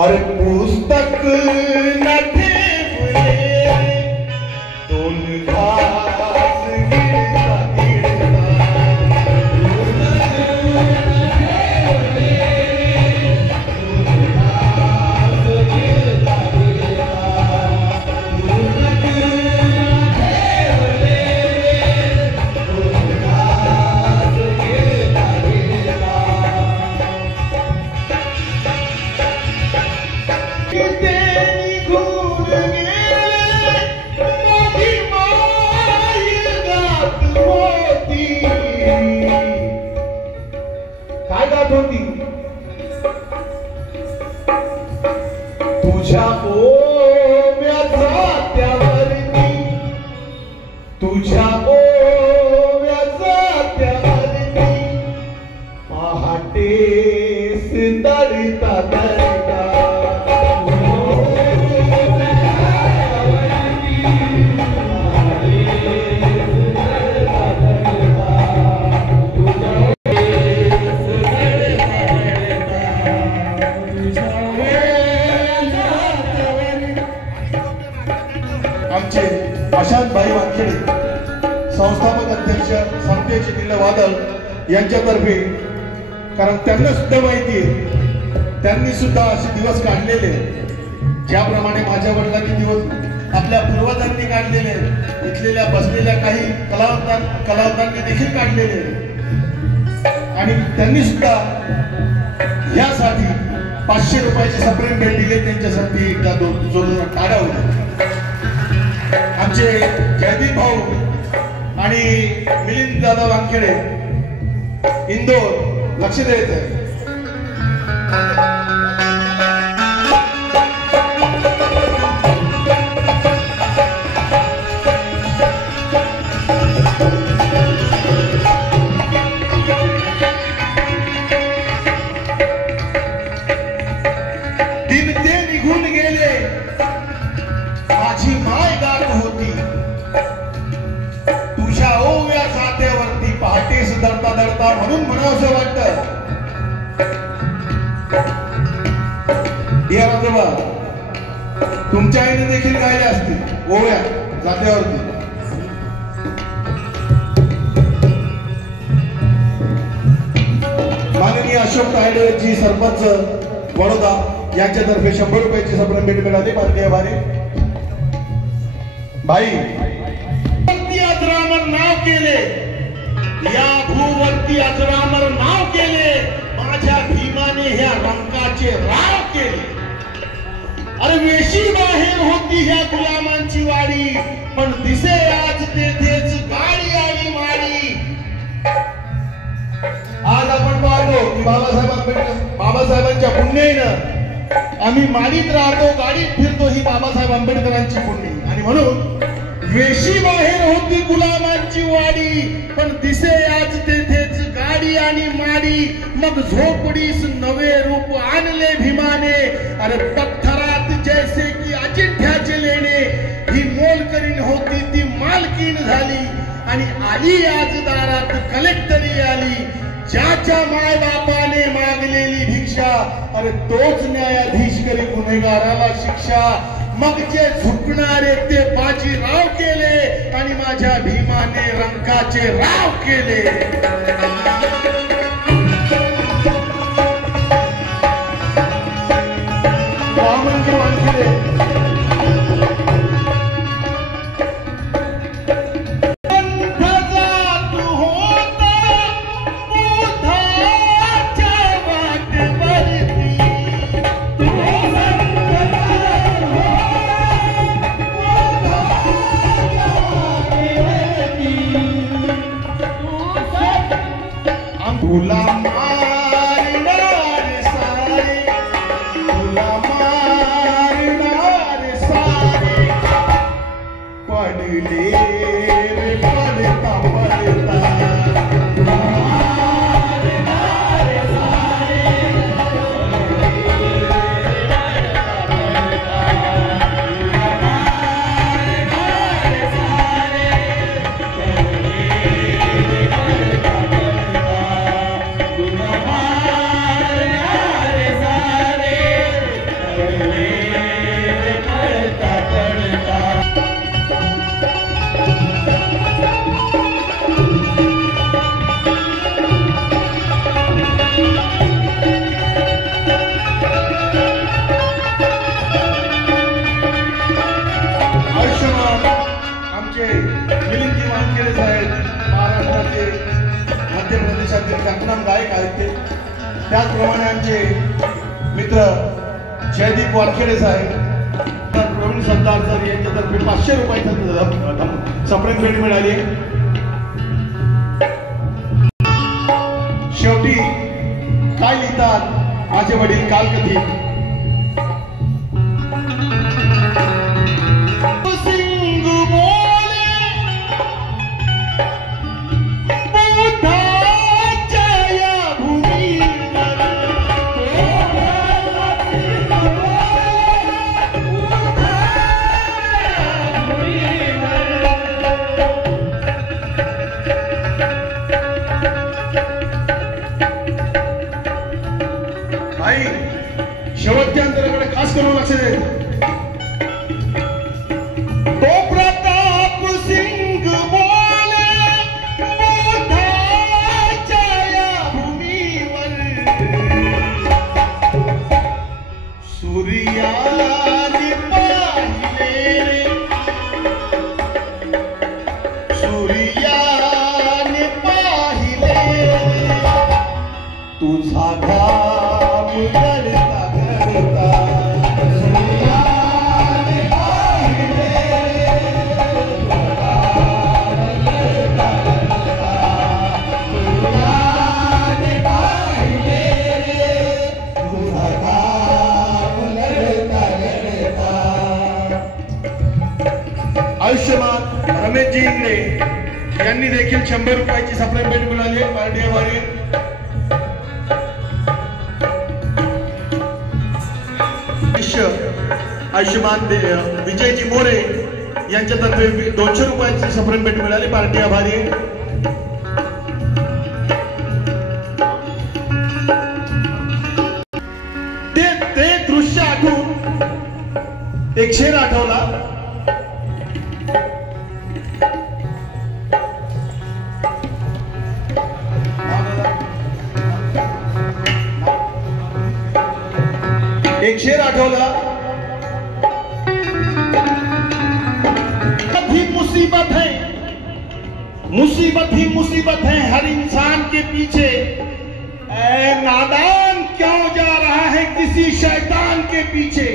अरे पुस्तक न ठेवले दोन घास गिळता गिळता तुझ्या ओव्याचा त्यावरती तुझ्या ओव्याचा त्यावरती पहाटेस दडता दडता आमचे आशांत भाई वानखेडे संस्थापक अध्यक्ष समतेचे नीलवादळ यांच्यातर्फे, कारण त्यांना सुद्धा माहिती आहे, त्यांनी सुद्धा असे दिवस काढलेले ज्याप्रमाणे माझ्या वडिलांनी दिवस आपल्या पूर्वजांनी काढलेले, इथलेल्या बसलेल्या काही कलावंतांनी देखील काढलेले, आणि त्यांनी सुद्धा यासाठी 500 रुपयाचे सप्रेम भेट दिले. त्यांच्यासाठी एकदा जोरदार टाळ्या होत्या. आमचे जयदीप भाऊ आणि मिलिंद दादा वानखेडे इंदोर लक्ष देत आहे. दिन ते निघून गेले, माझी माय गात होती, तुझ्या ओव्या जात्यावरती पहाटेस दडता दडता, म्हणून म्हणावंसं वाटतं. डिअर आजोबा, तुमच्या आईने देखील गायल्या असतील ओव्या जात्यावरती. माननीय अशोक तायडेजी सरपंच बडोदा यांच्यातर्फे 100 रुपयाची सप्रेम भेट मिळाली. माननीय भाई अजरामर नाव केले, या भूवरती अजरामर नाव केले, माझ्या भीमाने ह्या रंकाचे राव केले. अरे वेशी बाहेर होती ह्या गुलामांची वाडी, पण दिसे आज तेथेच गाडी आणि माडी. आज आपण पाहतो की बाबासाहेबांच्या पुण्याईनं आम्ही माडीत राहतो, गाडीत फिरतो, ही बाबासाहेब आंबेडकरांची पुण्य. आणि म्हणून वेशी बाहेर होती गुलामांची वाडी, पण दिसे आज तेथेच गाडी आणि माडी. मग झोपडीस नवे रूप आणले भीमाने, अरे पत्थरात जैसे की अजिंठ्याचे लेणे. ही मोलकरीण होती ती मालकीण झाली, आणि आली आज दारात कलेक्टरी आली. ज्याच्या माय बापाने मागलेली भिक्षा, अरे तोच न्यायाधीश करी गुन्हेगाराला शिक्षा. मग जे झुकणारे ते बाजीराव केले, आणि माझ्या भीमाने रंकाचे राव केले. आमचे मिलिंदजी वानखेडे साहेब महाराष्ट्राचे मध्य प्रदेशातील ख्यातनाम गायक आहेत ते, त्याचप्रमाणे आमचे मित्र जयदीप वानखेडे साहेब, प्रवीण सरदार सर यांच्यातर्फे 500 रुपयाचं सप्रेम भेट मिळाली. शेवटी काय लिहितात माझे वडील कालकथित, शेवटच्या अंतराकडे खास करून लक्ष द्यायचं. तो प्रताप सिंग बोले मोठाच्या या भूमीवर, सूर्याने पाहिले रे, सूर्याने पाहिले तुझा घाम गळता गळता, सूर्याने पाहिले सूर्याने पाहिले तुझा घाम गळता गळता. आयुष्यमान रमेशजी इंगळे यांनी देखील 100 रुपयाची सप्रेम भेट मिळाली. पार्टीवारी आयुष्यमान विजयजी मोरे यांच्यातर्फे 200 रुपयाची सप्रेम भेट मिळाली. पार्टी आभारी. ते दृश्य आठवून एक शेर आठवला. एक शेर आठवला. मुसीबत है, मुसीबत ही मुसीबत है हर इंसान के पीछे. ऐ नादान क्यों जा रहा है किसी शैतान के पीछे,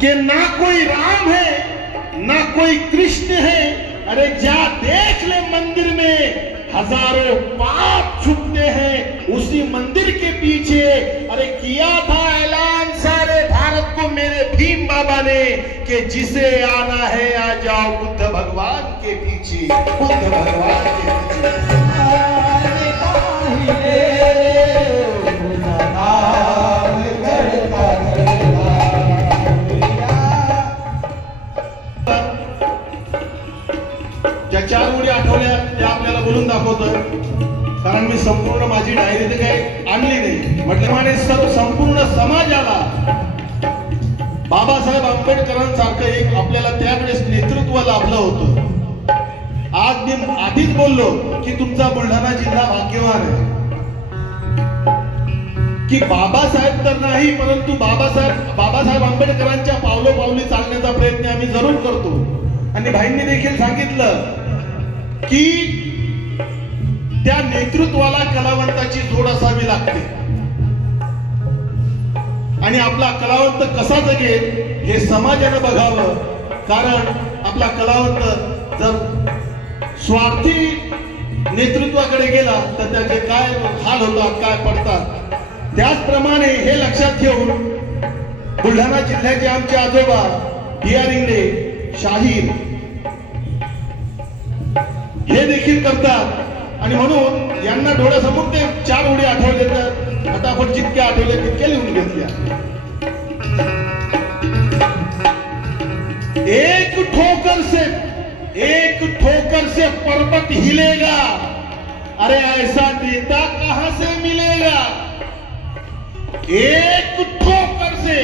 कि ना कोई राम है ना कोई कृष्ण है. अरे जा देख ले मंदिर में हजारों पाप छुपते हैं उसी मंदिर के पीछे. अरे किया था ऐलान सारे भारत को मेरे भीम बाबा ने कि जिसे आना है आ जाओ बुद्ध भगवान के पीछे, बुद्ध भगवान के पीछे. ज्या 4 ओळी आठवल्या त्या आपल्याला बोलून दाखवतोय, कारण मी संपूर्ण माझी डायरी तर काही आणली नाही. म्हटल्याप्रमाणे संपूर्ण समाजाला बाबासाहेब आंबेडकरांसारखं एक आपल्याला त्यावेळेस नेतृत्व लाभलं होतं. आज मी आधीच बोललो की तुमचा बुलढाणा जिल्हा भाग्यवान आहे, की बाबासाहेब तर नाही परंतु बाबासाहेब आंबेडकरांच्या पावलोपावली चालण्याचा प्रयत्न आम्ही जरूर करतो. आणि भाईंनी देखील सांगितलं की त्या नेतृत्वाला कलावंताची जोड असावी लागते. आणि आपला कलावंत कसा जगेल हे समाजाने बघावं, कारण आपला कलावंत जर स्वार्थी नेतृत्वाकडे गेला तर त्याचे काय हाल होतात, काय पडतात. त्याचप्रमाणे हे लक्षात घेऊन बुलढाणा जिल्ह्याचे आमचे आजोबा D.R. इंगळे शाहीर हे देखील करतात. आणि म्हणून यांना डोळ्यासमोर ते 4 ओळी आठवले तर फटाफट जितके आठवले तितके लिहून घेतल्या. एक ठोकर से पर्वत हिलेगा, अरे ऐसा नेता कहां से मिलेगा. एक ठोकर से,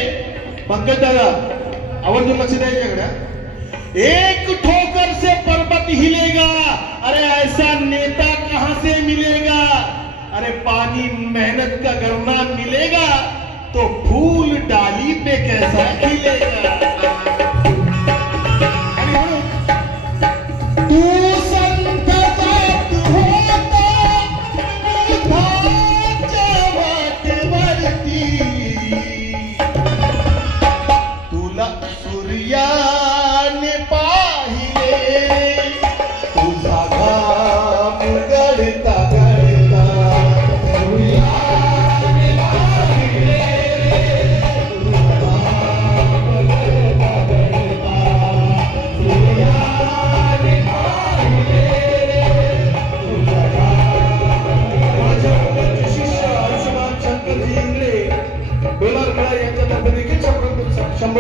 पंकज दादा आवर्जून लक्ष द्यायच्याकडे. एक ठोकर से पर्वत हिलेगा, अरे ऐसा नेता कहां से मिलेगा. अरे पानी मेहनत का गरना मिलेगा तो फूल डाली पे कैसा खिलेगा.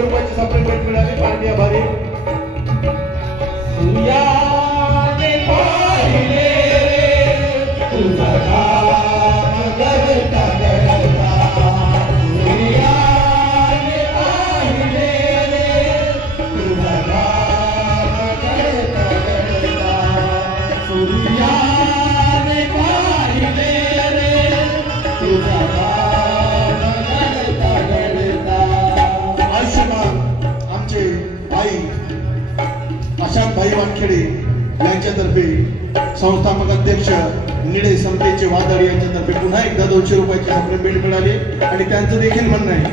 रुपयाची सप्लिमेंट मिळाली. पार्टी आभारी. सूर्याने पाहिले तुझं काम करता करता, सूर्याने पाहिले तुझं काम करता करता, सूर्याने पाहिले तुझं काम करता करता. आयुष्यमान आमचे आई अशांत भाई वानखेडे यांच्यातर्फे संस्थापक अध्यक्ष निळे समतेचे वादळ यांच्यातर्फे पुन्हा एकदा 200 रुपयाची सप्लिमेंट मिळाली आणि त्यांचं देखील म्हणणं आहे